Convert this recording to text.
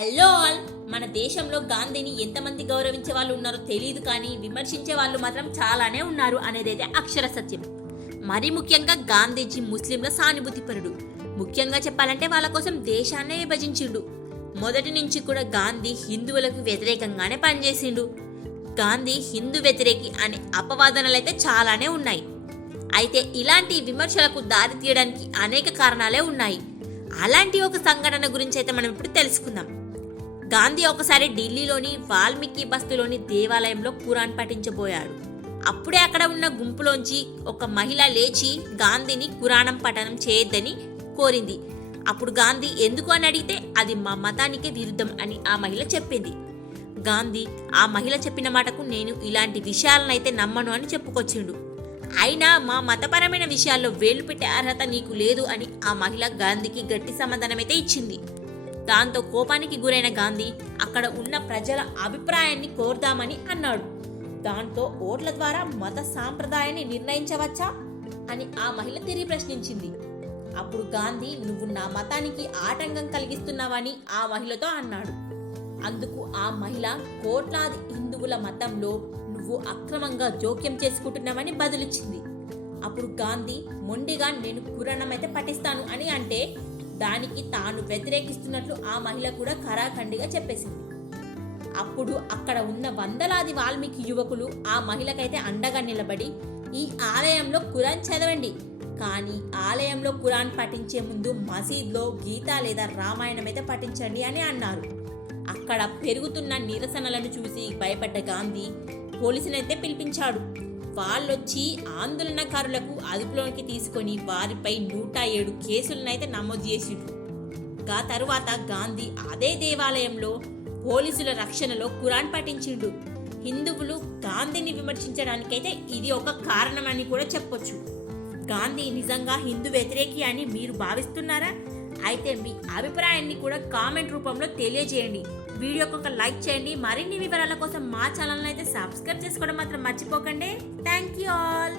Hello all మన దేశంలో గాంధీని ఎంతమంది గౌరవించే వాళ్ళు ఉన్నారో తెలియదు కానీ విమర్శించే వాళ్ళు మాత్రం చాలానే ఉన్నారు అనేదైతే అక్షర సత్యం. మరి ముఖ్యంగా గాంధీజీ ముస్లింల సానుభూతిపరుడు ముఖ్యంగా చెప్పాలంటే వాళ్ళ కోసం దేశాన్నే విభజించిండు. మొదటి నుంచి కూడా గాంధీ హిందువులకు వ్యతిరేకంగానే పనిచేసిండు. గాంధీ హిందూ వ్యతిరేకి అనే అపవాదనలైతే చాలానే ఉన్నాయి. అయితే ఇలాంటి విమర్శలకు దారి తీయడానికి అనేక కారణాలే ఉన్నాయి. అలాంటి ఒక సంఘటన గురించి అయితే మనం ఇప్పుడు తెలుసుకుందాం. గాంధీ ఒకసారి ఢిల్లీలోని వాల్మీకి బస్తీలోని దేవాలయంలో ఖురాన్ పఠించబోయాడు. అప్పుడే అక్కడ ఉన్న గుంపులోంచి ఒక మహిళ లేచి గాంధీని ఖురానం పఠనం చేయొద్దని కోరింది. అప్పుడు గాంధీ ఎందుకు అని అడిగితే అది మా మతానికే విరుద్ధం అని ఆ మహిళ చెప్పింది. గాంధీ ఆ మహిళ చెప్పిన మాటకు నేను ఇలాంటి విషయాలనైతే నమ్మను అని చెప్పుకొచ్చిండు. అయినా మా మతపరమైన విషయాల్లో వేలు పెట్టే అర్హత నీకు లేదు అని ఆ మహిళ గాంధీకి గట్టి సమాధానమైతే ఇచ్చింది. దాంతో కోపానికి గురైన గాంధీ అక్కడ ఉన్న ప్రజల అభిప్రాయాన్ని కోరుదామని అన్నాడు. దాంతో ఓట్ల ద్వారా మత సాంప్రదాయాన్ని నిర్ణయించవచ్చా? అని ఆ మహిళ తిరిగి ప్రశ్నించింది. అప్పుడు గాంధీ నువ్వు నా మతానికి ఆటంకం కలిగిస్తున్నావని ఆ మహిళతో అన్నాడు. అందుకు ఆ మహిళ కోట్లాది హిందువుల మతంలో నువ్వు అక్రమంగా జోక్యం చేసుకుంటున్నావని బదులిచ్చింది. అప్పుడు గాంధీ మొండిగా నేను కురణమైతే పఠిస్తాను అని అంటే దానికి తాను వ్యతిరేకిస్తున్నట్లు ఆ మహిళ కూడా ఖరాఖండిగా చెప్పేసింది. అప్పుడు అక్కడ ఉన్న వందలాది వాల్మీకి యువకులు ఆ మహిళకైతే అండగా నిలబడి ఈ ఆలయంలో ఖురాన్ చదవండి. కానీ ఆలయంలో కురాన్ పఠించే ముందు మసీద్లో గీత లేదా రామాయణం అయితే పఠించండి అని అన్నారు. అక్కడ పెరుగుతున్న నిరసనలను చూసి భయపడ్డ గాంధీ పోలీసునైతే పిలిపించాడు. వాళ్ళొచ్చి ఆందోళనకారులకు అదుపులోకి తీసుకొని వారిపై నూట ఏడు కేసులనైతే నమోదు చేసిండ్రు గా తరువాత గాంధీ అదే దేవాలయంలో పోలీసుల రక్షణలో ఖురాన్ పఠించిండు. హిందువులు గాంధీని విమర్శించడానికైతే ఇది ఒక కారణమని కూడా చెప్పొచ్చు. గాంధీ నిజంగా హిందూ వ్యతిరేకి అని మీరు భావిస్తున్నారా? అయితే మీ అభిప్రాయాన్ని కూడా కామెంట్ రూపంలో తెలియజేయండి. వీడియోకి ఒక లైక్ చేయండి. మరిన్ని వివరాల కోసం మా ఛానల్ అయితే సబ్స్క్రైబ్ చేసుకోవడం మాత్రం మర్చిపోకండి. Thank you all